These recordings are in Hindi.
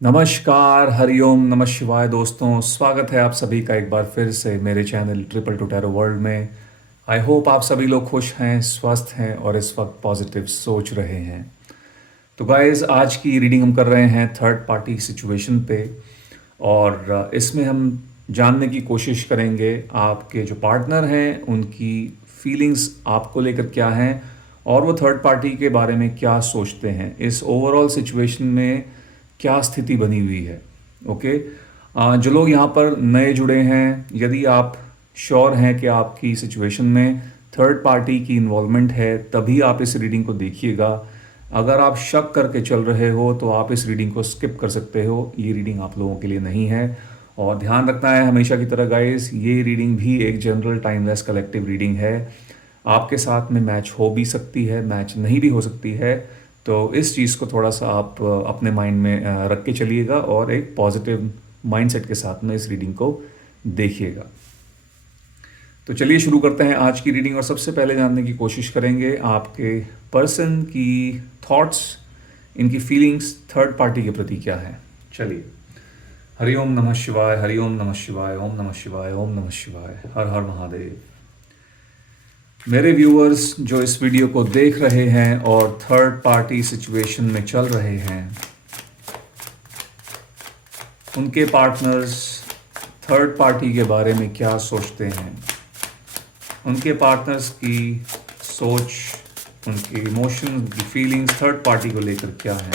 नमस्कार, हरिओम, नमः शिवाय दोस्तों। स्वागत है आप सभी का एक बार फिर से मेरे channel triple two tarot world में। आई होप आप सभी लोग खुश हैं, स्वस्थ हैं और इस वक्त पॉजिटिव सोच रहे हैं। तो गाइस, आज की रीडिंग हम कर रहे हैं थर्ड पार्टी सिचुएशन पे। और इसमें हम जानने की कोशिश करेंगे आपके जो पार्टनर हैं उनकी फीलिंग्स आपको लेकर क्या हैं और वो थर्ड पार्टी के बारे में क्या सोचते हैं, इस ओवरऑल सिचुएशन में क्या स्थिति बनी हुई है। ओके। जो लोग यहाँ पर नए जुड़े हैं, यदि आप श्योर हैं कि आपकी सिचुएशन में थर्ड पार्टी की इन्वॉल्वमेंट है तभी आप इस रीडिंग को देखिएगा। अगर आप शक करके चल रहे हो तो आप इस रीडिंग को स्किप कर सकते हो, ये रीडिंग आप लोगों के लिए नहीं है। और ध्यान रखना है हमेशा की तरह गाइस, ये रीडिंग भी एक जनरल टाइमलेस कलेक्टिव रीडिंग है। आपके साथ में मैच हो भी सकती है, मैच नहीं भी हो सकती है। तो इस चीज़ को थोड़ा सा आप अपने माइंड में रख के चलिएगा और एक पॉजिटिव माइंडसेट के साथ में इस रीडिंग को देखिएगा। तो चलिए शुरू करते हैं आज की रीडिंग और सबसे पहले जानने की कोशिश करेंगे आपके पर्सन की थॉट्स, इनकी फीलिंग्स थर्ड पार्टी के प्रति क्या है। चलिए। हरिओम नमः शिवाय, हरिओम नमः शिवाय, ओम नमः शिवाय, ओम नमः शिवाय, हर हर महादेव। मेरे व्यूअर्स जो इस वीडियो को देख रहे हैं और थर्ड पार्टी सिचुएशन में चल रहे हैं, उनके पार्टनर्स थर्ड पार्टी के बारे में क्या सोचते हैं, उनके पार्टनर्स की सोच, उनके इमोशन, उनकी फीलिंग्स थर्ड पार्टी को लेकर क्या है।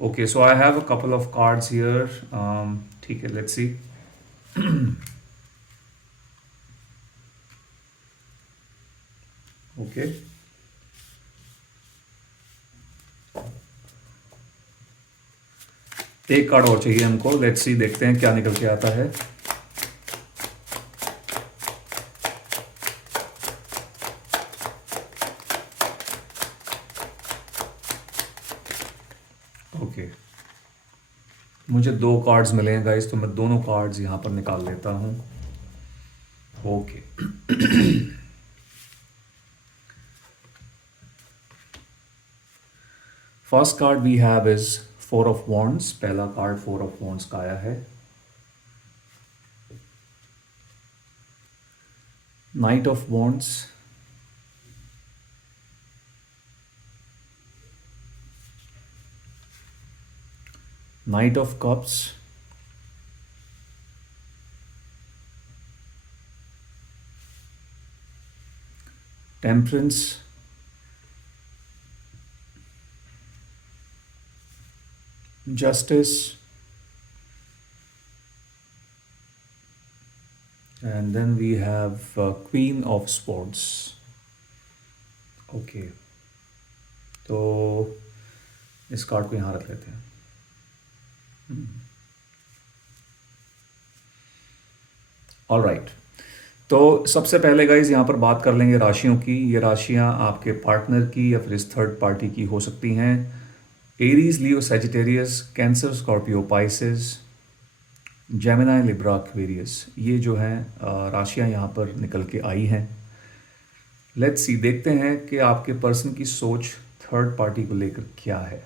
Okay, so I have a couple of cards here. ठीक है, लेट्स सी। ओके, एक कार्ड और चाहिए हमको। लेट्स सी, देखते हैं क्या निकल के आता है। ओके, मुझे दो कार्ड्स मिले हैं गाइस, तो मैं दोनों कार्ड्स यहाँ पर निकाल लेता हूँ। Okay. First card we have is four of wands. पहला कार्ड फोर ऑफ वॉन्ड्स का आया है। Knight of wands, knight of cups, temperance, justice, and then we have queen of swords. Okay, तो इस कार्ड को यहाँ रख लेते हैं। ऑल राइट, तो सबसे पहले गाइज यहाँ पर बात कर लेंगे राशियों की। ये राशियाँ आपके पार्टनर की या फिर इस थर्ड पार्टी की हो सकती हैं। Aries, Leo, Sagittarius, Cancer, Scorpio, Pisces, Gemini, Libra, Aquarius, ये जो हैं राशियाँ यहाँ पर निकल के आई हैं। लेट्स सी, देखते हैं कि आपके पर्सन की सोच थर्ड पार्टी को लेकर क्या है।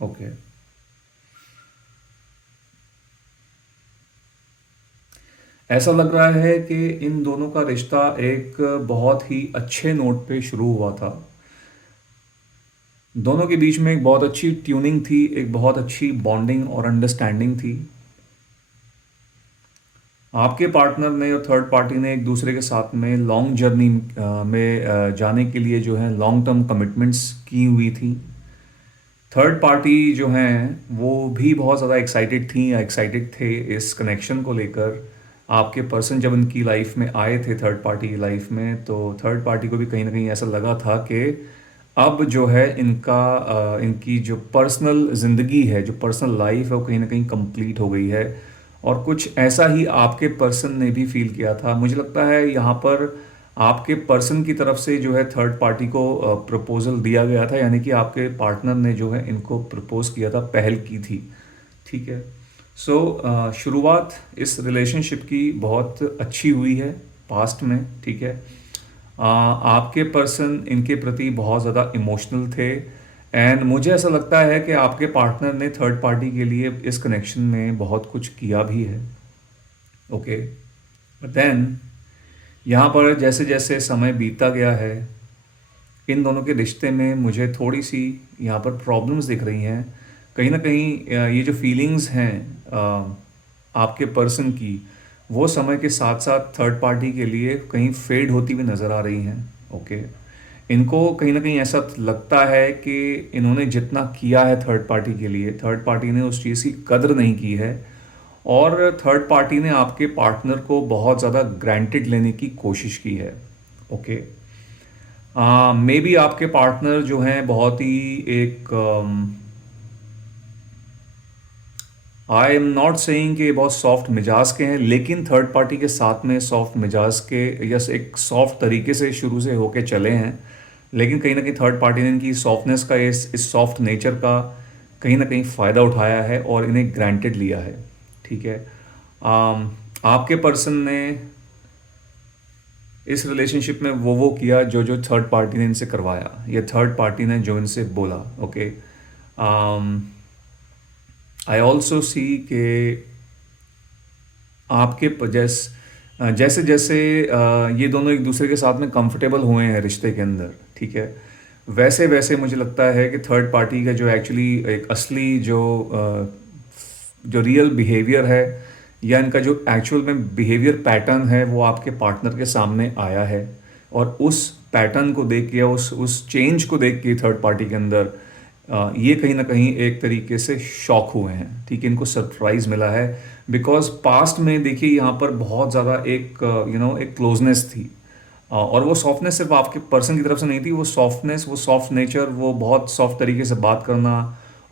ओके, ऐसा लग रहा है कि इन दोनों का रिश्ता एक बहुत ही अच्छे नोट पे शुरू हुआ था। दोनों के बीच में एक बहुत अच्छी ट्यूनिंग थी, एक बहुत अच्छी बॉन्डिंग और अंडरस्टैंडिंग थी। आपके पार्टनर ने और थर्ड पार्टी ने एक दूसरे के साथ में लॉन्ग जर्नी में जाने के लिए जो है लॉन्ग टर्म कमिटमेंट्स की हुई थी। थर्ड पार्टी जो हैं वो भी बहुत ज़्यादा एक्साइटेड थी या एक्साइटेड थे इस कनेक्शन को लेकर। आपके पर्सन जब इनकी लाइफ में आए थे थर्ड पार्टी की लाइफ में, तो थर्ड पार्टी को भी कहीं ना कहीं ऐसा लगा था कि अब जो है इनकी जो पर्सनल ज़िंदगी है, जो पर्सनल लाइफ है, वो कहीं ना कहीं कंप्लीट हो गई है। और कुछ ऐसा ही आपके पर्सन ने भी फील किया था। मुझे लगता है यहाँ पर आपके पर्सन की तरफ से जो है थर्ड पार्टी को प्रपोजल दिया गया था, यानी कि आपके पार्टनर ने जो है इनको प्रपोज किया था, पहल की थी। ठीक है। सो शुरुआत इस रिलेशनशिप की बहुत अच्छी हुई है पास्ट में। ठीक है। आपके पर्सन इनके प्रति बहुत ज़्यादा इमोशनल थे, एंड मुझे ऐसा लगता है कि आपके पार्टनर ने थर्ड पार्टी के लिए इस कनेक्शन में बहुत कुछ किया भी है। ओके, बट देन यहाँ पर जैसे जैसे समय बीतता गया है, इन दोनों के रिश्ते में मुझे थोड़ी सी यहाँ पर प्रॉब्लम्स दिख रही हैं। कहीं ना कहीं ये जो फीलिंग्स हैं आपके पर्सन की, वो समय के साथ साथ थर्ड पार्टी के लिए कहीं फेड होती हुई नज़र आ रही हैं। ओके, इनको कहीं ना कहीं ऐसा लगता है कि इन्होंने जितना किया है थर्ड पार्टी के लिए, थर्ड पार्टी ने उस चीज़ की कदर नहीं की है, और थर्ड पार्टी ने आपके पार्टनर को बहुत ज़्यादा ग्रांटेड लेने की कोशिश की है। ओके, मे बी आपके पार्टनर जो हैं बहुत ही एक, आई एम नॉट सेइंग कि बहुत सॉफ्ट मिजाज के हैं, लेकिन थर्ड पार्टी के साथ में सॉफ्ट मिजाज के, यस, एक सॉफ्ट तरीके से शुरू से होके चले हैं, लेकिन कहीं ना कहीं थर्ड पार्टी ने इनकी सॉफ्टनेस का, इस सॉफ्ट नेचर का कहीं ना कहीं फ़ायदा उठाया है और इन्हें ग्रांटेड लिया है। ठीक है, आपके पर्सन ने इस रिलेशनशिप में वो किया जो जो थर्ड पार्टी ने इनसे करवाया, या थर्ड पार्टी ने जो इनसे बोला। ओके, आई ऑल्सो सी के आपके जैसे जैसे ये दोनों एक दूसरे के साथ में कंफर्टेबल हुए हैं रिश्ते के अंदर, ठीक है, वैसे वैसे मुझे लगता है कि थर्ड पार्टी का जो एक्चुअली एक असली जो रियल बिहेवियर है, या इनका जो एक्चुअल में बिहेवियर पैटर्न है, वो आपके पार्टनर के सामने आया है। और उस पैटर्न को देख के, उस चेंज को देख के थर्ड पार्टी के अंदर ये कहीं ना कहीं एक तरीके से शॉक हुए हैं। ठीक है, इनको सरप्राइज मिला है, बिकॉज पास्ट में देखिए यहाँ पर बहुत ज़्यादा एक एक क्लोजनेस थी, और वो सॉफ्टनेस सिर्फ आपके पर्सन की तरफ से नहीं थी, वो सॉफ्टनेस, वो सॉफ्ट नेचर, वो बहुत सॉफ्ट तरीके से बात करना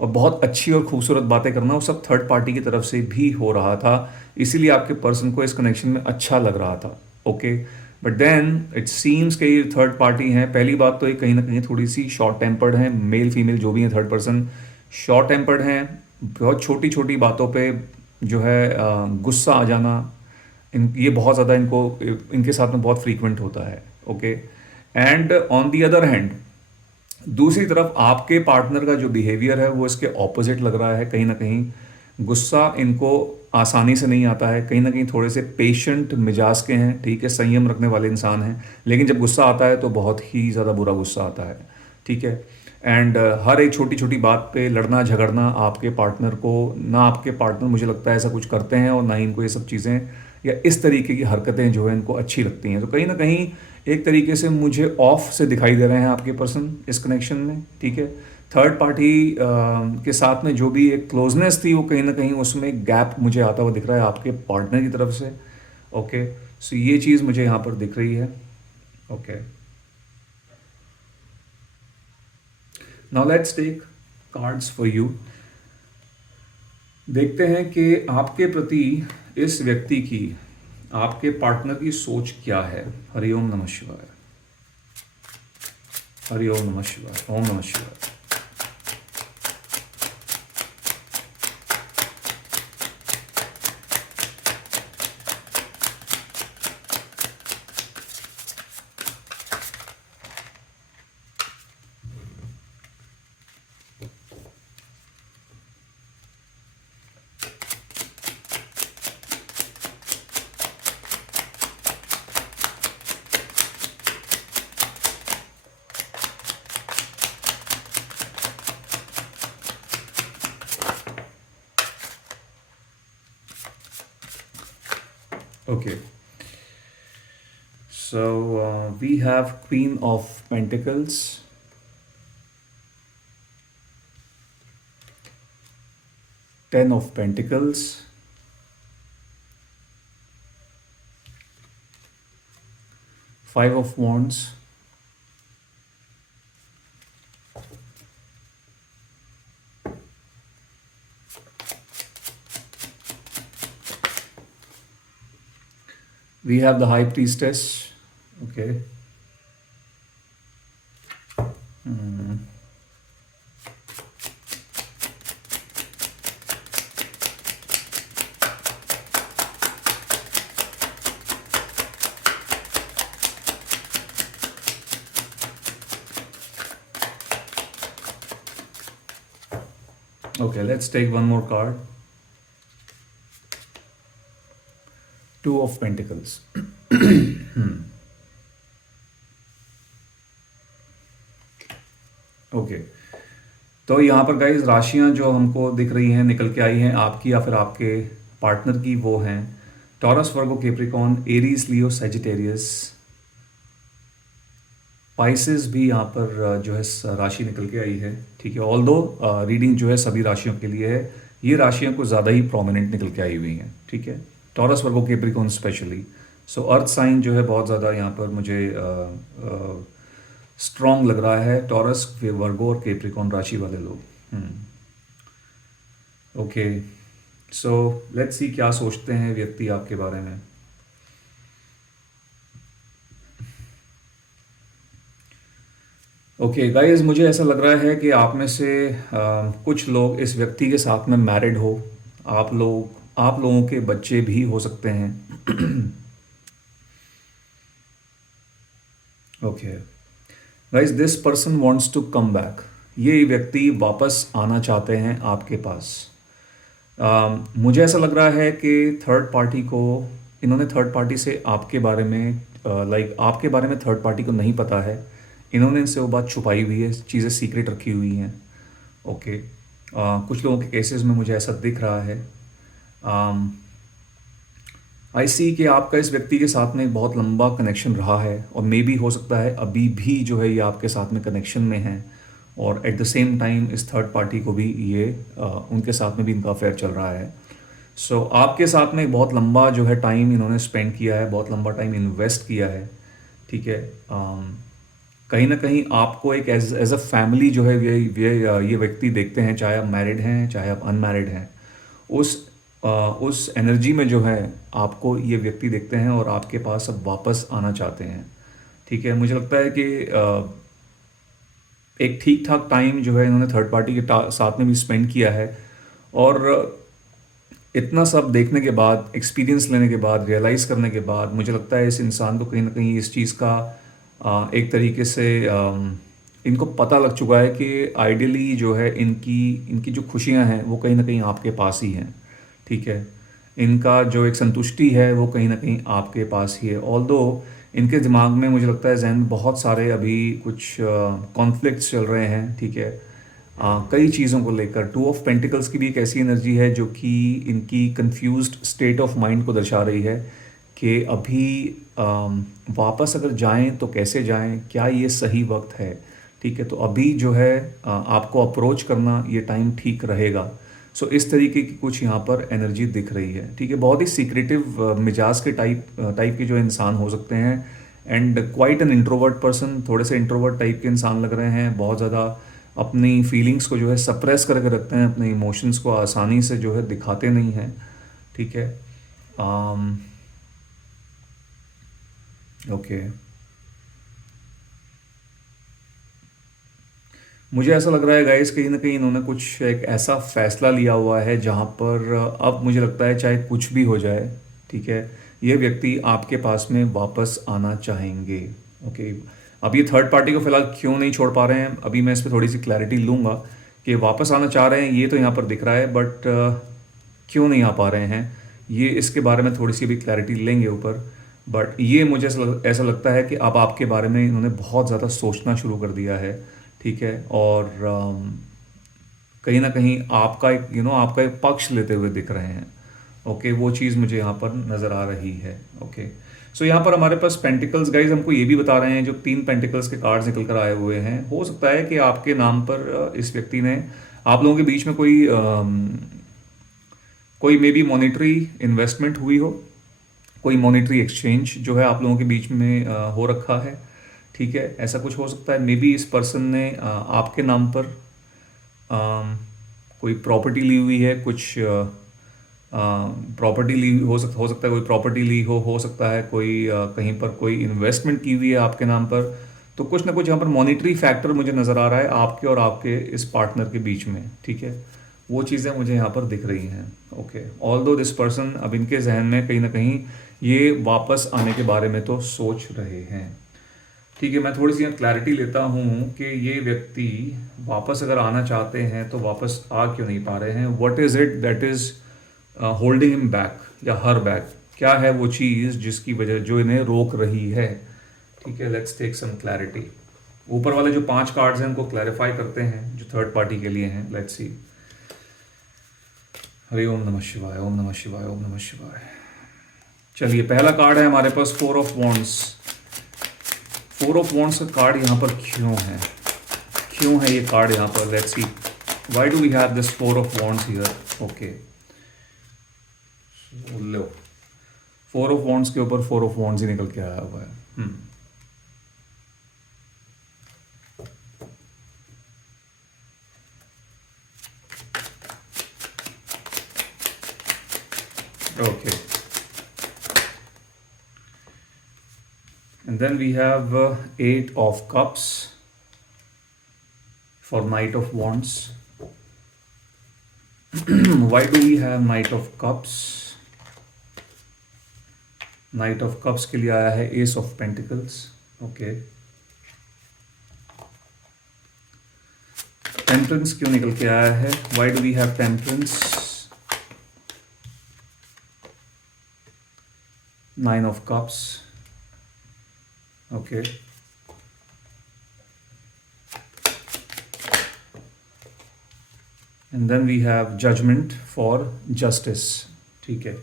और बहुत अच्छी और खूबसूरत बातें करना, वो सब थर्ड पार्टी की तरफ से भी हो रहा था। इसीलिए आपके पर्सन को इस कनेक्शन में अच्छा लग रहा था। Okay, but then it seems कि ये थर्ड पार्टी हैं, पहली बात तो ये कहीं ना कहीं थोड़ी सी शॉर्ट टेम्पर्ड हैं, मेल फीमेल जो भी हैं थर्ड पर्सन शॉर्ट टेम्पर्ड हैं। बहुत छोटी छोटी बातों पे जो है गुस्सा आ जाना, ये बहुत ज़्यादा इनके साथ में बहुत फ्रीक्वेंट होता है। Okay, and on the other hand, दूसरी तरफ आपके पार्टनर का जो बिहेवियर है वो इसके ऑपोजिट लग रहा है। कहीं ना कहीं गुस्सा इनको आसानी से नहीं आता है, कहीं ना कहीं थोड़े से पेशेंट मिजाज के हैं, ठीक है, संयम रखने वाले इंसान हैं, लेकिन जब गुस्सा आता है तो बहुत ही ज़्यादा बुरा गुस्सा आता है। ठीक है, एंड हर एक छोटी छोटी बात पे लड़ना झगड़ना आपके पार्टनर को, ना आपके पार्टनर मुझे लगता है ऐसा कुछ करते हैं, और ना ही इनको ये सब चीज़ें या इस तरीके की हरकतें जो है इनको अच्छी लगती हैं। तो कहीं ना कहीं एक तरीके से मुझे ऑफ से दिखाई दे रहे हैं आपके पर्सन इस कनेक्शन में। ठीक है, थर्ड पार्टी के साथ में जो भी एक क्लोजनेस थी, वो कहीं ना कहीं उसमें गैप मुझे आता हुआ दिख रहा है आपके पार्टनर की तरफ से। ओके, सो ये चीज़ मुझे यहाँ पर दिख रही है। Okay, now let's take cards for you. देखते हैं कि आपके प्रति इस व्यक्ति की, आपके पार्टनर की सोच क्या है। हरिओम नमः शिवाय, हरिओम नमः शिवाय, ओम नमः शिवाय। Okay, so we have Queen of Pentacles, Ten of Pentacles, Five of Wands, we have the High Priestess. Okay. Okay, let's take one more card. Two of Pentacles. Okay, तो यहाँ पर गाइज राशियाँ जो हमको दिख रही हैं निकल के आई हैं आपकी या फिर आपके पार्टनर की, वो हैं टॉरस, वर्गो, कैप्रिकॉर्न, एरीज, लियो, सेजिटेरियस, पाइसेस भी यहाँ पर जो है राशि निकल के आई है। ठीक है, ऑल दो रीडिंग जो है सभी राशियों के लिए है, ये राशियाँ कुछ ज़्यादा ही प्रोमिनेंट निकल के आई हुई हैं। ठीक है, टॉरस, वर्गो, कैप्रिकॉर्न स्पेशली। सो अर्थ साइन जो है बहुत ज़्यादा यहाँ पर मुझे स्ट्रॉन्ग लग रहा है, टॉरस, वर्गो और कैप्रिकॉर्न राशि वाले लोग। ओके, सो लेट्स सी क्या सोचते हैं व्यक्ति आपके बारे में। ओके गाइस, मुझे ऐसा लग रहा है कि आप में से कुछ लोग इस व्यक्ति के साथ में मैरिड हो, आप लोगों के बच्चे भी हो सकते हैं। Okay guys, this person wants to come back, ये व्यक्ति वापस आना चाहते हैं आपके पास। मुझे ऐसा लग रहा है कि थर्ड पार्टी को, इन्होंने थर्ड पार्टी से आपके बारे में आपके बारे में थर्ड पार्टी को नहीं पता है, इन्होंने इनसे वो बात छुपाई हुई है, चीज़ें सीक्रेट रखी हुई हैं। ओके, कुछ लोगों के केसेस में मुझे ऐसा दिख रहा है। आई सी कि आपका इस व्यक्ति के साथ में एक बहुत लंबा कनेक्शन रहा है और मे बी हो सकता है अभी भी जो है ये आपके साथ में कनेक्शन में है, और एट द सेम टाइम इस थर्ड पार्टी को भी ये उनके साथ में भी इनका अफेयर चल रहा है। सो आपके साथ में एक बहुत लंबा जो है टाइम इन्होंने स्पेंड किया है, बहुत लंबा टाइम इन्वेस्ट किया है। ठीक है, कहीं ना कहीं आपको एक एज अ फैमिली जो है ये व्यक्ति देखते हैं, चाहे आप मैरिड हैं चाहे आप अनमैरिड हैं, उस एनर्जी में जो है आपको ये व्यक्ति देखते हैं और आपके पास अब वापस आना चाहते हैं। ठीक है, मुझे लगता है कि एक ठीक ठाक टाइम जो है इन्होंने थर्ड पार्टी के साथ में भी स्पेंड किया है, और इतना सब देखने के बाद, एक्सपीरियंस लेने के बाद, रियलाइज़ करने के बाद मुझे लगता है इस इंसान को कहीं ना कहीं इस चीज़ का एक तरीके से इनको पता लग चुका है कि आइडियली जो है इनकी इनकी जो खुशियां हैं वो कहीं ना कहीं आपके पास ही हैं। ठीक है, इनका जो एक संतुष्टि है वो कहीं ना कहीं आपके पास ही है। ऑल्दो इनके दिमाग में मुझे लगता है जहन में बहुत सारे अभी कुछ कॉन्फ्लिक्ट्स चल रहे हैं। ठीक है, कई चीज़ों को लेकर। टू ऑफ पेंटिकल्स की भी एक ऐसी एनर्जी है जो कि इनकी कंफ्यूज्ड स्टेट ऑफ माइंड को दर्शा रही है कि अभी वापस अगर जाएं तो कैसे जाएं, क्या ये सही वक्त है। ठीक है, तो अभी जो है आपको अप्रोच करना ये टाइम ठीक रहेगा। सो इस तरीके की कुछ यहाँ पर एनर्जी दिख रही है। ठीक है, बहुत ही सीक्रेटिव मिजाज के टाइप के जो इंसान हो सकते हैं, and quite an introvert person, थोड़े से इंट्रोवर्ट टाइप के इंसान लग रहे हैं, बहुत ज़्यादा अपनी फीलिंग्स को जो है सप्रेस करके रखते हैं, अपने इमोशंस को आसानी से जो है दिखाते नहीं हैं। ठीक है, ओके, मुझे ऐसा लग रहा है गाइस कहीं ना कहीं इन्होंने कुछ एक ऐसा फैसला लिया हुआ है जहाँ पर अब मुझे लगता है चाहे कुछ भी हो जाए, ठीक है, ये व्यक्ति आपके पास में वापस आना चाहेंगे। ओके, अब ये थर्ड पार्टी को फिलहाल क्यों नहीं छोड़ पा रहे हैं, अभी मैं इस पर थोड़ी सी क्लैरिटी लूँगा कि वापस आना चाह रहे हैं ये तो यहाँ पर दिख रहा है, बट क्यों नहीं आ पा रहे हैं ये, इसके बारे में थोड़ी सी भी क्लैरिटी लेंगे ऊपर। बट ये मुझे ऐसा लगता है कि अब आपके बारे में इन्होंने बहुत ज़्यादा सोचना शुरू कर दिया है। ठीक है, और कहीं ना कहीं आपका एक आपका एक पक्ष लेते हुए दिख रहे हैं। ओके, वो चीज़ मुझे यहाँ पर नज़र आ रही है। ओके, सो यहाँ पर हमारे पास पेंटिकल्स गाइज हमको ये भी बता रहे हैं, जो 3 पेंटिकल्स के कार्ड्स निकल कर आए हुए हैं, हो सकता है कि आपके नाम पर इस व्यक्ति ने, आप लोगों के बीच में कोई मे बी मॉनेटरी इन्वेस्टमेंट हुई हो, कोई मॉनेटरी एक्सचेंज जो है आप लोगों के बीच में हो रखा है। ठीक है, ऐसा कुछ हो सकता है। मे बी इस पर्सन ने आपके नाम पर कोई प्रॉपर्टी ली हुई है, कुछ प्रॉपर्टी ली हो सकता है, कोई प्रॉपर्टी ली हो सकता है कोई कहीं पर कोई इन्वेस्टमेंट की हुई है आपके नाम पर। तो कुछ ना कुछ यहाँ पर मॉनेटरी फैक्टर मुझे नज़र आ रहा है आपके और आपके इस पार्टनर के बीच में। ठीक है, वो चीज़ें मुझे यहाँ पर दिख रही हैं। ओके, ऑल्दो दिस पर्सन, अब इनके जहन में कहीं ना कहीं ये वापस आने के बारे में तो सोच रहे हैं। ठीक है, मैं थोड़ी सी क्लैरिटी लेता हूँ कि ये व्यक्ति वापस अगर आना चाहते हैं तो वापस आ क्यों नहीं पा रहे हैं। What is it that is holding him back या हर बैक। क्या है वो चीज़ जिसकी वजह जो इन्हें रोक रही है। ठीक है, लेट्स टेक सम क्लैरिटी। ऊपर वाले जो 5 कार्ड्स हैं उनको क्लैरिफाई करते हैं जो थर्ड पार्टी के लिए हैं। Let's see. हरि ओम नमः शिवाय, ओम नमः शिवाय, ओम नमः शिवाय। चलिए, पहला कार्ड है हमारे पास 4 ऑफ वॉन्ड्स। 4 ऑफ वॉन्ड्स का कार्ड यहाँ पर क्यों है ये कार्ड यहाँ पर। Let's see why do we have this 4 of wands here. Okay, लो 4 ऑफ वॉन्ड्स के ऊपर 4 ऑफ वॉन्ड्स ही निकल के आया हुआ है। Okay. And then we have 8 of cups for Knight of Wands. Why do we have Knight of Cups? Knight of Cups के लिए आया है Ace of Pentacles. Okay. Temperance क्यों निकल के आया है? Why do we have Temperance? 9 of Cups. Okay. And then we have Judgment for Justice. ठीक है.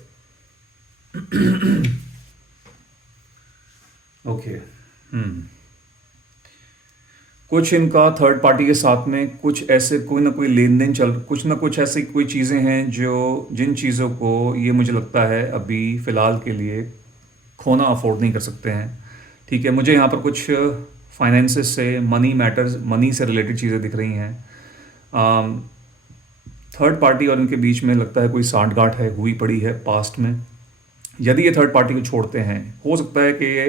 Okay. कुछ इनका थर्ड पार्टी के साथ में कुछ ऐसे कोई ना कोई लेन देन कुछ ना कुछ ऐसी कोई चीज़ें हैं जो जिन चीज़ों को ये मुझे लगता है अभी फ़िलहाल के लिए खोना अफोर्ड नहीं कर सकते हैं। ठीक है, मुझे यहाँ पर कुछ फाइनेंसेस से मनी से रिलेटेड चीज़ें दिख रही हैं। थर्ड पार्टी और इनके बीच में लगता है कोई सांठगांठ है हुई पड़ी है पास्ट में। यदि ये थर्ड पार्टी को छोड़ते हैं, हो सकता है कि ये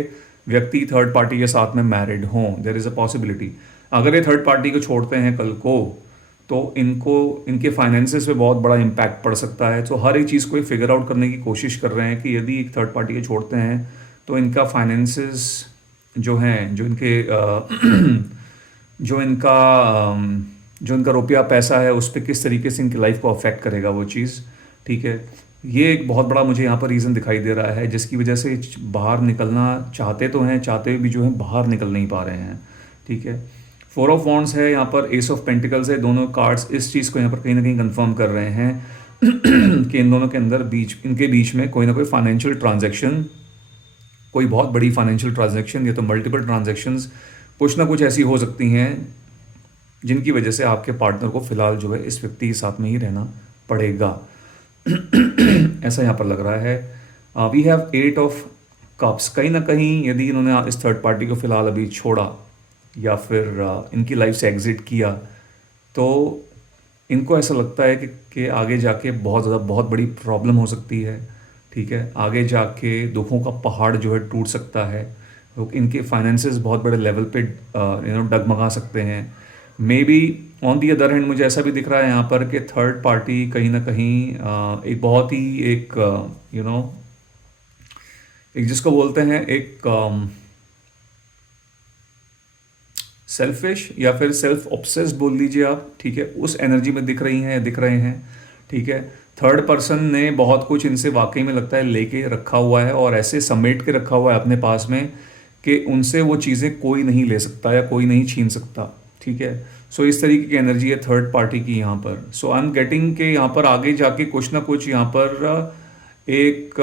व्यक्ति थर्ड पार्टी के साथ में मैरिड हों। There is a possibility. अगर ये थर्ड पार्टी को छोड़ते हैं कल को, तो इनके फाइनेंसेस पे बहुत बड़ा इम्पैक्ट पड़ सकता है। तो हर एक चीज़ को फिगर आउट करने की कोशिश कर रहे हैं कि यदि एक थर्ड पार्टी को छोड़ते हैं तो इनका फाइनेंसेस जो हैं जो इनका रुपया पैसा है उस पर किस तरीके से इनकी लाइफ को अफेक्ट करेगा वो चीज़। ठीक है, ये एक बहुत बड़ा मुझे यहाँ पर रीज़न दिखाई दे रहा है जिसकी वजह से बाहर निकलना चाहते हुए भी जो है बाहर निकल नहीं पा रहे हैं। ठीक है, 4 ऑफ वॉन्ड्स है यहाँ पर, एस ऑफ पेंटिकल्स है। दोनों कार्ड्स इस चीज़ को यहाँ पर कहीं ना कहीं कंफर्म कर रहे हैं कि इन दोनों के अंदर इनके बीच में कोई ना कोई फाइनेंशियल ट्रांजैक्शन, कोई बहुत बड़ी फाइनेंशियल ट्रांजैक्शन या तो मल्टीपल ट्रांजैक्शंस कुछ ना कुछ ऐसी हो सकती हैं जिनकी वजह से आपके पार्टनर को फिलहाल जो है इस व्यक्ति के साथ में ही रहना पड़ेगा। ऐसा यहाँ पर लग रहा है। We have 8 of cups. कहीं ना कहीं यदि इन्होंने इस थर्ड पार्टी को फिलहाल अभी छोड़ा या फिर इनकी लाइफ से एग्जिट किया, तो इनको ऐसा लगता है कि आगे जाके बहुत बड़ी प्रॉब्लम हो सकती है। ठीक है, आगे जाके दुखों का पहाड़ जो है टूट सकता है। इनके फाइनेंसेस बहुत बड़े लेवल पे डगमगा सकते हैं। May be on the other hand मुझे ऐसा भी दिख रहा है यहाँ पर कि थर्ड पार्टी कहीं ना कहीं एक बहुत ही एक जिसको बोलते हैं एक सेल्फिश या फिर सेल्फ ऑब्सेस्ड बोल लीजिए आप। ठीक है, उस एनर्जी में दिख रहे हैं। ठीक है, थर्ड पर्सन ने बहुत कुछ इनसे वाकई में लगता है लेके रखा हुआ है और ऐसे समेट के रखा हुआ है अपने पास में कि उनसे वो चीज़ें कोई नहीं ले सकता या कोई नहीं छीन सकता। ठीक है, सो इस तरीके की एनर्जी है थर्ड पार्टी की यहाँ पर। सो आई एम गेटिंग के यहाँ पर आगे जाके कुछ ना कुछ यहाँ पर एक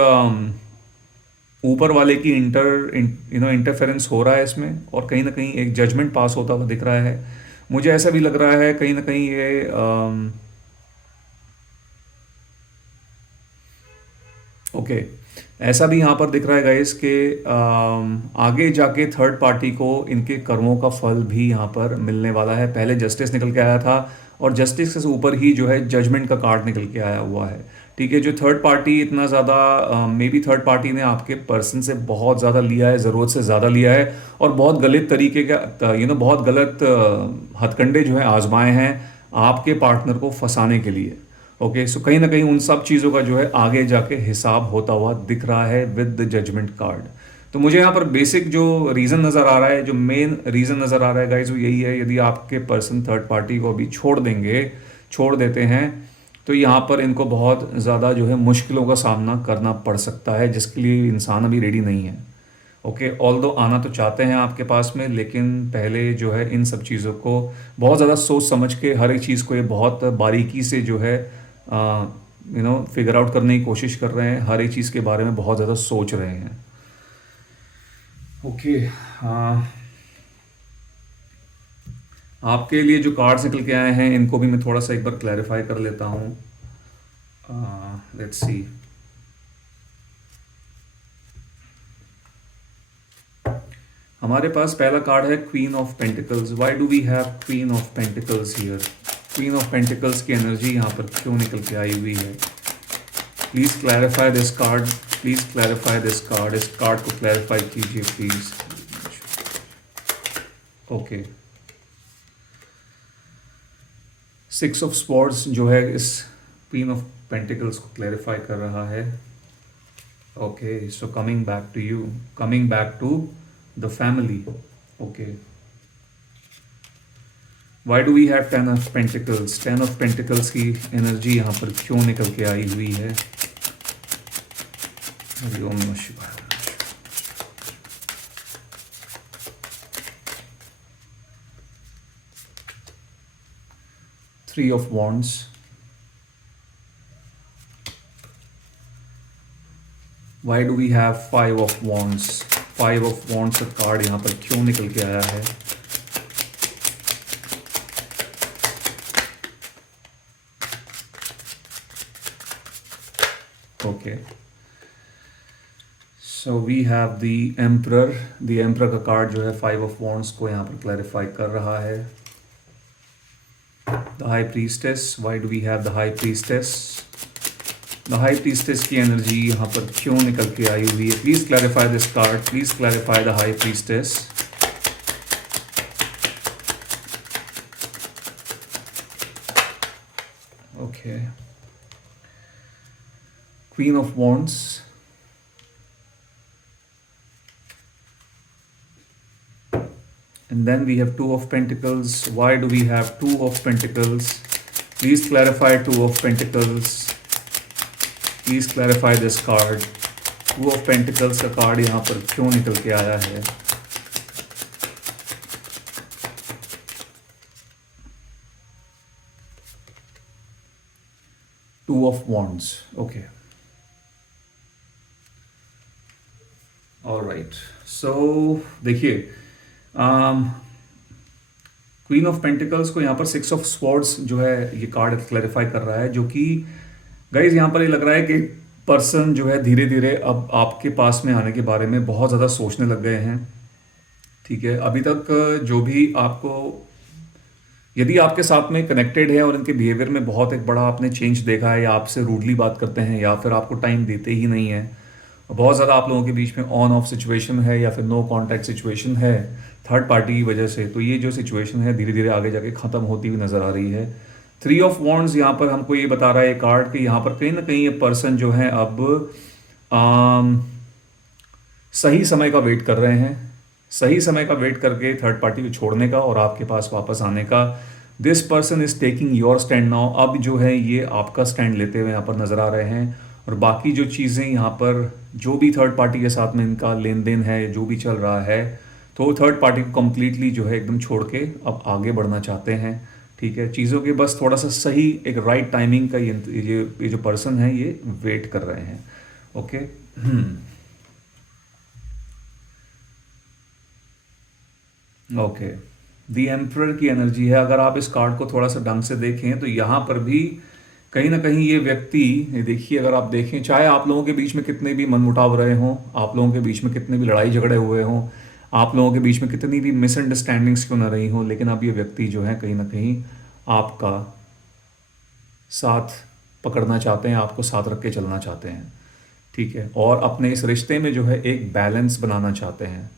ऊपर वाले की इंटरफेरेंस हो रहा है इसमें, और कहीं ना कहीं एक जजमेंट पास होता हुआ दिख रहा है। मुझे ऐसा भी लग रहा है कहीं ना कहीं ये ओके ऐसा भी यहाँ पर दिख रहा है गाइस कि आगे जाके थर्ड पार्टी को इनके कर्मों का फल भी यहाँ पर मिलने वाला है। पहले जस्टिस निकल के आया था और जस्टिस से ऊपर ही जो है जजमेंट का कार्ड निकल के आया हुआ है। ठीक है, जो थर्ड पार्टी इतना ज़्यादा मे बी थर्ड पार्टी ने आपके पर्सन से बहुत ज़्यादा लिया है, ज़रूरत से ज़्यादा लिया है और बहुत गलत तरीके का बहुत गलत हथकंडे जो है आजमाए हैं आपके पार्टनर को फंसाने के लिए। ओके, सो कहीं ना कहीं उन सब चीज़ों का जो है आगे जाके हिसाब होता हुआ दिख रहा है विद द जजमेंट कार्ड। तो मुझे यहाँ पर बेसिक जो रीज़न नज़र आ रहा है, जो मेन रीज़न नज़र आ रहा है गाइज, वो यही है, यदि आपके पर्सन थर्ड पार्टी को अभी छोड़ देंगे, छोड़ देते हैं, तो यहाँ पर इनको बहुत ज़्यादा जो है मुश्किलों का सामना करना पड़ सकता है, जिसके लिए इंसान अभी रेडी नहीं है। ओके, ऑल दो आना तो चाहते हैं आपके पास में, लेकिन पहले जो है इन सब चीज़ों को बहुत ज़्यादा सोच समझ के, हर एक चीज़ को ये बहुत बारीकी से जो है फिगर आउट करने की कोशिश कर रहे हैं, हर एक चीज़ के बारे में बहुत ज़्यादा सोच रहे हैं। ओके, आपके लिए जो कार्ड्स निकल के आए हैं इनको भी मैं थोड़ा सा एक बार क्लैरिफाई कर लेता हूँ। Let's see. हमारे पास पहला कार्ड है queen of pentacles. Why do we have queen of pentacles here? Queen of pentacles की एनर्जी यहाँ पर क्यों निकल के आई हुई है? Please clarify this card, please clarify this card, इस कार्ड को क्लैरिफाई कीजिए please. Okay, six of swords जो है इस क्वीन ऑफ पेंटिकल्स को क्लैरिफाई कर रहा है। Okay, so coming back to you, coming back to the family. Okay, why do we have ten of pentacles? Ten of pentacles की एनर्जी यहाँ पर क्यों निकल के आई हुई है? हरिओम नमः शिवाय। Three of wands, why do we have five of wands? Five of wands का कार्ड यहाँ पर क्यों निकल के आया है? Okay, so we have the emperor. The emperor का कार्ड जो है फाइव ऑफ वॉन्ड्स को यहाँ पर क्लैरिफाई कर रहा है। The high priestess, why do we have the high priestess? The high priestess की एनर्जी यहाँ पर क्यों निकल के आई हुई है? Please clarify this card, please clarify the high priestess. Okay, queen of wands, and then we have two of pentacles. Why do we have two of pentacles? Please clarify two of pentacles. Please clarify this card. Two of pentacles का कार्ड यहाँ पर क्यों निकल के आया है? Two of wands. Okay. All right. So देखिए, क्वीन ऑफ पेंटिकल्स को यहाँ पर सिक्स ऑफ स्वॉर्ड्स जो है ये कार्ड क्लैरिफाई कर रहा है, जो कि गाइज यहाँ पर ये लग रहा है कि पर्सन जो है धीरे धीरे अब आपके पास में आने के बारे में बहुत ज़्यादा सोचने लग गए हैं। ठीक है, अभी तक जो भी आपको, यदि आपके साथ में कनेक्टेड है और इनके बिहेवियर में बहुत एक बड़ा आपने चेंज देखा है, या आपसे रूडली बात करते हैं, या फिर आपको टाइम देते ही नहीं है, बहुत ज़्यादा आप लोगों के बीच में ऑन ऑफ सिचुएशन है, या फिर नो कांटेक्ट सिचुएशन है थर्ड पार्टी की वजह से, तो ये जो सिचुएशन है धीरे धीरे आगे जाके ख़त्म होती हुई नज़र आ रही है। थ्री ऑफ वॉन्ड्स यहाँ पर हमको ये बता रहा है कार्ड कि यहाँ पर कहीं ना कहीं ये पर्सन जो है अब सही समय का वेट कर रहे हैं, सही समय का वेट करके थर्ड पार्टी को छोड़ने का और आपके पास वापस आने का। This person is taking your stand now. अब जो है ये आपका स्टैंड लेते हुए यहाँ पर नज़र आ रहे हैं, और बाकी जो चीज़ें यहाँ पर जो भी थर्ड पार्टी के साथ में इनका लेन देन है, जो भी चल रहा है, तो थर्ड पार्टी को कम्प्लीटली जो है एकदम छोड़ के अब आगे बढ़ना चाहते हैं। ठीक है, चीज़ों के बस थोड़ा सा सही एक राइट टाइमिंग का ये जो पर्सन है ये वेट कर रहे हैं। ओके, ओके, द एम्परर की एनर्जी है। अगर आप इस कार्ड को थोड़ा सा ढंग से देखें तो यहाँ पर भी कहीं ना कहीं ये व्यक्ति, देखिए अगर आप देखें, चाहे आप लोगों के बीच में कितने भी मनमुटाव रहे हों, आप लोगों के बीच में कितने भी लड़ाई झगड़े हुए हों, आप लोगों के बीच में कितनी भी मिसअंडरस्टैंडिंग्स क्यों ना रही हों, लेकिन अब ये व्यक्ति जो है कहीं ना कहीं आपका साथ पकड़ना चाहते हैं, आपको साथ रख के चलना चाहते हैं। ठीक है, और अपने इस रिश्ते में जो है एक बैलेंस बनाना चाहते हैं,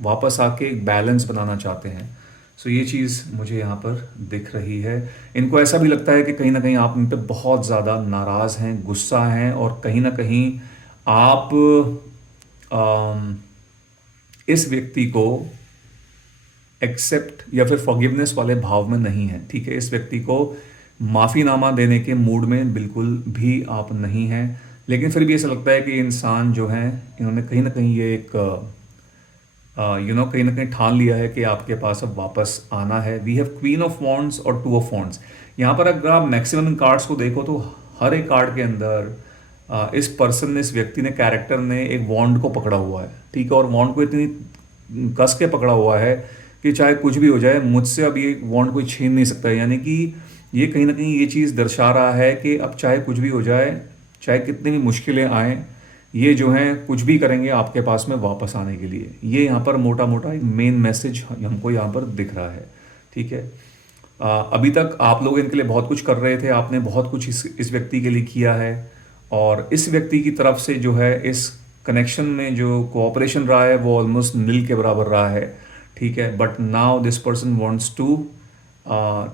वापस आके एक बैलेंस बनाना चाहते हैं। सो ये चीज़ मुझे यहाँ पर दिख रही है। इनको ऐसा भी लगता है कि कहीं ना कहीं आप इन पे बहुत ज़्यादा नाराज़ हैं, गुस्सा हैं, और कहीं ना कहीं आप इस व्यक्ति को एक्सेप्ट या फिर फॉरगिवनेस वाले भाव में नहीं है, ठीक है। इस व्यक्ति को माफ़ीनामा देने के मूड में बिल्कुल भी आप नहीं हैं। लेकिन फिर भी ऐसा लगता है कि इंसान जो हैं, इन्होंने कहीं ना कहीं ये एक कहीं ना कहीं ठान लिया है कि आपके पास अब वापस आना है। We have queen of wands और टू ऑफ वॉन्ड्स। यहाँ पर अगर आप मैक्सिमम इन कार्ड्स को देखो तो हर एक कार्ड के अंदर इस पर्सन ने, इस व्यक्ति ने, कैरेक्टर ने एक वॉन्ड को पकड़ा हुआ है, ठीक है। और वॉन्ड को इतनी कस के पकड़ा हुआ है कि चाहे कुछ भी हो जाए, मुझसे अब ये वॉन्ड कोई छीन नहीं सकता। यानी कि ये कहीं ना कहीं ये चीज़ दर्शा रहा है कि अब चाहे कुछ भी हो जाए, चाहे कितनी भी मुश्किलें आएँ, ये जो हैं कुछ भी करेंगे आपके पास में वापस आने के लिए। ये यहाँ पर मोटा मोटा एक मेन मैसेज हमको यहाँ पर दिख रहा है, ठीक है। अभी तक आप लोग इनके लिए बहुत कुछ कर रहे थे, आपने बहुत कुछ इस व्यक्ति के लिए किया है, और इस व्यक्ति की तरफ से जो है इस कनेक्शन में जो कोऑपरेशन रहा है वो ऑलमोस्ट नील के बराबर रहा है, ठीक है। But now this person wants to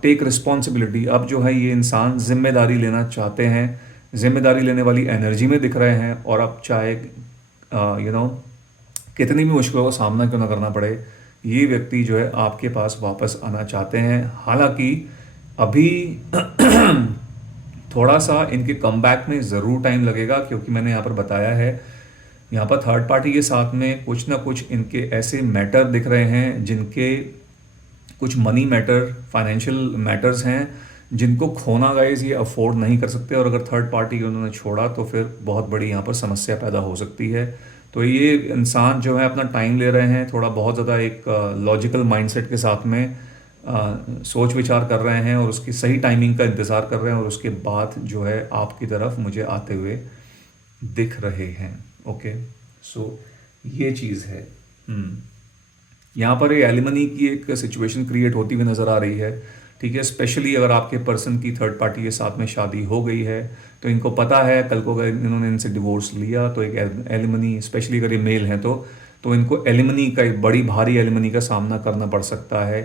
take responsibility. अब जो है ये इंसान जिम्मेदारी लेना चाहते हैं, जिम्मेदारी लेने वाली एनर्जी में दिख रहे हैं। और अब चाहे कितनी भी मुश्किलों का सामना क्यों ना करना पड़े, ये व्यक्ति जो है आपके पास वापस आना चाहते हैं। हालांकि अभी थोड़ा सा इनके कमबैक में ज़रूर टाइम लगेगा, क्योंकि मैंने यहाँ पर बताया है, यहाँ पर थर्ड पार्टी के साथ में कुछ ना कुछ इनके ऐसे मैटर दिख रहे हैं जिनके कुछ मनी मैटर, फाइनेंशियल मैटर्स हैं जिनको खोना गाइस ये अफोर्ड नहीं कर सकते। और अगर थर्ड पार्टी उन्होंने छोड़ा तो फिर बहुत बड़ी यहाँ पर समस्या पैदा हो सकती है। तो ये इंसान जो है अपना टाइम ले रहे हैं, थोड़ा बहुत ज़्यादा एक लॉजिकल माइंडसेट के साथ में सोच विचार कर रहे हैं और उसकी सही टाइमिंग का इंतज़ार कर रहे हैं, और उसके बाद जो है आपकी तरफ मुझे आते हुए दिख रहे हैं। ओके, सो ये चीज़ है। यहाँ पर ये एलिमनी की एक सिचुएशन क्रिएट होती हुई नज़र आ रही है, ठीक है। स्पेशली अगर आपके पर्सन की थर्ड पार्टी के साथ में शादी हो गई है तो इनको पता है कल को अगर इन्होंने इनसे डिवोर्स लिया तो एक एलिमनी, स्पेशली अगर ये मेल हैं तो इनको एलिमनी का, एक बड़ी भारी एलिमनी का सामना करना पड़ सकता है,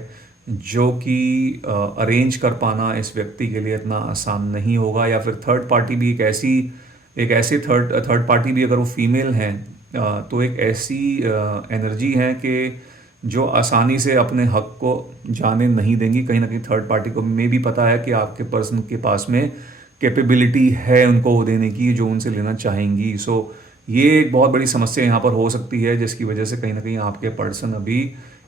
जो कि अरेंज कर पाना इस व्यक्ति के लिए इतना आसान नहीं होगा। या फिर थर्ड पार्टी भी एक ऐसी थर्ड पार्टी भी अगर वो फीमेल हैं तो एक ऐसी एनर्जी है कि जो आसानी से अपने हक को जाने नहीं देंगी। कहीं ना कहीं थर्ड पार्टी को में भी पता है कि आपके पर्सन के पास में कैपेबिलिटी है उनको वो देने की जो उनसे लेना चाहेंगी। सो ये एक बहुत बड़ी समस्या यहाँ पर हो सकती है, जिसकी वजह से कहीं ना कहीं आपके पर्सन अभी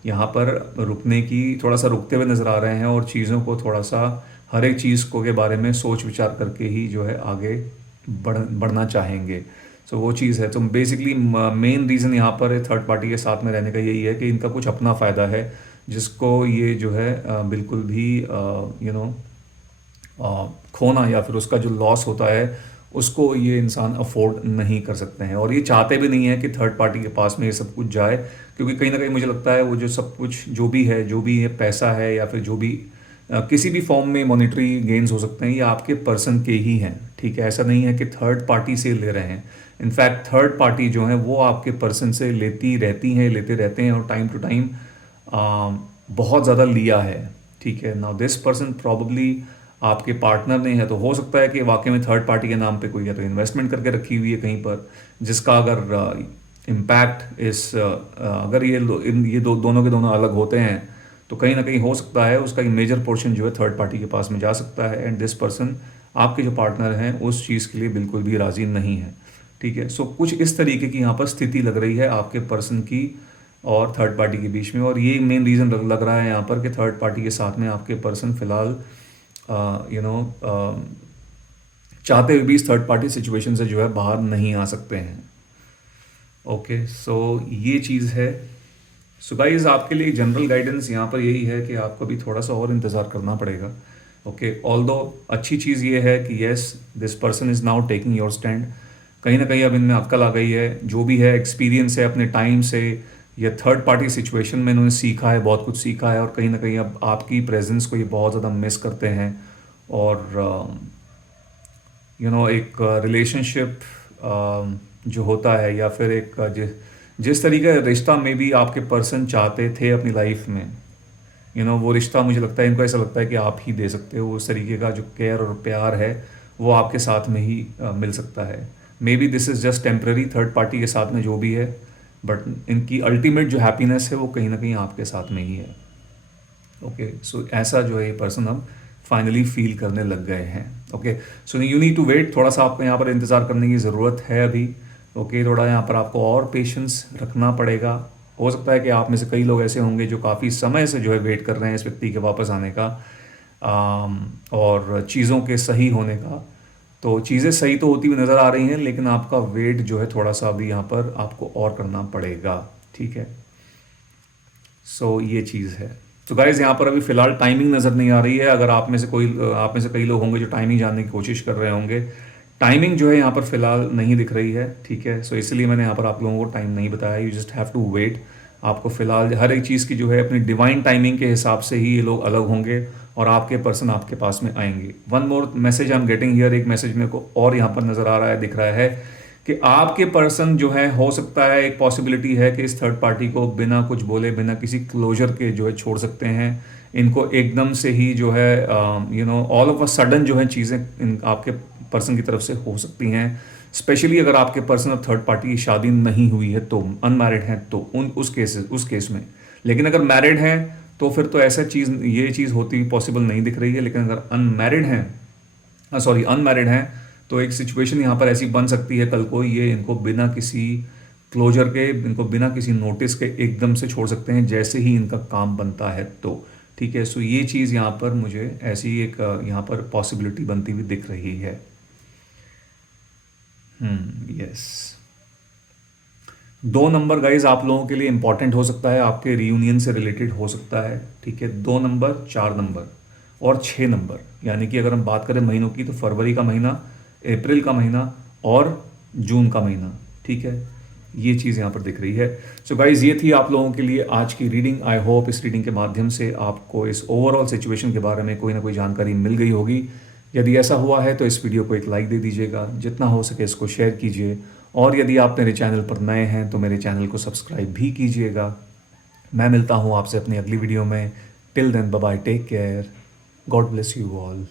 यहाँ पर रुकने की, थोड़ा सा रुकते हुए नज़र आ रहे हैं, और चीज़ों को थोड़ा सा हर एक चीज़ को के बारे में सोच विचार करके ही जो है आगे बढ़ना चाहेंगे। सो वो चीज़ है। तो बेसिकली मेन रीज़न यहाँ पर थर्ड पार्टी के साथ में रहने का यही है कि इनका कुछ अपना फ़ायदा है जिसको ये जो है बिल्कुल भी खोना या फिर उसका जो लॉस होता है उसको ये इंसान अफोर्ड नहीं कर सकते हैं। और ये चाहते भी नहीं है कि थर्ड पार्टी के पास में ये सब कुछ जाए, क्योंकि कहीं ना कहीं मुझे लगता है वो जो सब कुछ जो भी है पैसा है या फिर जो भी किसी भी फॉर्म में मॉनिटरी गेन्स हो सकते हैं, ये आपके पर्सन के ही हैं, ठीक है। ऐसा नहीं है कि थर्ड पार्टी से ले रहे हैं। इनफैक्ट थर्ड पार्टी जो है वो आपके पर्सन से लेती रहती हैं, लेते रहते हैं, और टाइम टू टाइम बहुत ज़्यादा लिया है, ठीक है। नाउ दिस पर्सन प्रॉब्ली आपके पार्टनर नहीं है, तो हो सकता है कि वाकई में थर्ड पार्टी के नाम पे कोई या तो इन्वेस्टमेंट करके रखी हुई है कहीं पर, जिसका अगर इम्पैक्ट अगर ये दोनों के दोनों अलग होते हैं तो कहीं ना कहीं हो सकता है उसका एक मेजर पोर्शन जो है थर्ड पार्टी के पास में जा सकता है। एंड दिस पर्सन, आपके जो पार्टनर हैं, उस चीज़ के लिए बिल्कुल भी राज़ी नहीं है, ठीक है। सो कुछ इस तरीके की यहाँ पर स्थिति लग रही है आपके पर्सन की और थर्ड पार्टी के बीच में, और ये मेन रीज़न लग रहा है यहाँ पर कि थर्ड पार्टी के साथ में आपके पर्सन फिलहाल चाहते हुए भी इस थर्ड पार्टी सिचुएशन से जो है बाहर नहीं आ सकते हैं। ओके, सो ये चीज़ है। सो गाइस, आपके लिए जनरल गाइडेंस यहाँ पर यही है कि आपको भी थोड़ा सा और इंतज़ार करना पड़ेगा। ओके, ऑल्दो अच्छी चीज़ ये है कि yes, this person is now taking your stand. कहीं ना कहीं अब इनमें अक्ल आ गई है, जो भी है एक्सपीरियंस है अपने टाइम से, या थर्ड पार्टी सिचुएशन में इन्होंने सीखा है, बहुत कुछ सीखा है, और कहीं ना कहीं अब आपकी प्रेजेंस को ये बहुत ज़्यादा मिस करते हैं। और एक रिलेशनशिप जो होता है, या फिर एक जिस तरीके का रिश्ता में भी आपके पर्सन चाहते थे अपनी लाइफ में, वो रिश्ता मुझे लगता है, इनको ऐसा लगता है कि आप ही दे सकते हो। उस तरीके का जो केयर और प्यार है वो आपके साथ में ही मिल सकता है। May be this is just temporary, third party के साथ में जो भी है, बट इनकी अल्टीमेट जो हैप्पीनेस है वो कहीं ना कहीं आपके साथ में ही है। ओके, सो ऐसा जो है ये पर्सन अब फाइनली फील करने लग गए हैं। Okay, so you need to wait, थोड़ा सा आपको यहाँ पर इंतज़ार करने की ज़रूरत है अभी। ओके, थोड़ा यहाँ पर आपको और पेशेंस रखना पड़ेगा। हो सकता है कि आप में से कई लोग ऐसे होंगे जो काफ़ी समय से जो है वेट कर रहे हैं इस व्यक्ति के वापस आने का, और चीज़ों के सही होने का। तो चीज़ें सही तो होती हुई नज़र आ रही हैं, लेकिन आपका वेट जो है थोड़ा सा अभी यहाँ पर आपको और करना पड़ेगा। ठीक है, सो ये चीज़ है। तो गाइज़ यहाँ पर अभी फ़िलहाल टाइमिंग नज़र नहीं आ रही है। अगर आप में से कई लोग होंगे जो टाइमिंग जानने की कोशिश कर रहे होंगे, टाइमिंग जो है यहाँ पर फ़िलहाल नहीं दिख रही है। ठीक है, सो इसलिए मैंने यहाँ पर आप लोगों को टाइम नहीं बताया। You just have to wait. आपको फ़िलहाल हर एक चीज़ की जो है अपनी डिवाइन टाइमिंग के हिसाब से ही ये लोग अलग होंगे और आपके पर्सन आपके पास में आएंगे। One more message I am getting here, एक मैसेज मेरे को और यहाँ पर नज़र आ रहा है, दिख रहा है कि आपके पर्सन जो है, हो सकता है एक पॉसिबिलिटी है कि इस थर्ड पार्टी को बिना कुछ बोले, बिना किसी क्लोजर के जो है छोड़ सकते हैं। इनको एकदम से ही जो है ऑल ऑफ अ सडन जो है चीज़ें इन आपके पर्सन की तरफ से हो सकती हैं। स्पेशली अगर आपके पर्सन और थर्ड पार्टी की शादी नहीं हुई है, तो अनमैरिड हैं, तो उस केस में। लेकिन अगर मैरिड हैं तो फिर तो ऐसा चीज़, ये चीज़ होती पॉसिबल नहीं दिख रही है। लेकिन अगर अनमैरिड हैं तो एक सिचुएशन यहाँ पर ऐसी बन सकती है कल को, ये इनको बिना किसी क्लोजर के, इनको बिना किसी नोटिस के एकदम से छोड़ सकते हैं जैसे ही इनका काम बनता है तो। ठीक है, सो ये चीज़ यहाँ पर मुझे ऐसी एक यहाँ पर पॉसिबिलिटी बनती हुई दिख रही है। यस, 2 नंबर गाइज आप लोगों के लिए इंपॉर्टेंट हो सकता है, आपके रीयूनियन से रिलेटेड हो सकता है। ठीक है, 2 नंबर, 4 नंबर और 6 नंबर। यानी कि अगर हम बात करें महीनों की, तो फरवरी का महीना, अप्रैल का महीना और जून का महीना। ठीक है, ये चीज़ यहाँ पर दिख रही है। सो गाइज, ये थी आप लोगों के लिए आज की रीडिंग। आई होप इस रीडिंग के माध्यम से आपको इस ओवरऑल सिचुएशन के बारे में कोई ना कोई जानकारी मिल गई होगी। यदि ऐसा हुआ है तो इस वीडियो को एक लाइक दे दीजिएगा, जितना हो सके इसको शेयर कीजिए, और यदि आप मेरे चैनल पर नए हैं तो मेरे चैनल को सब्सक्राइब भी कीजिएगा। मैं मिलता हूँ आपसे अपनी अगली वीडियो में। Till then, bye bye, take care, God bless you all.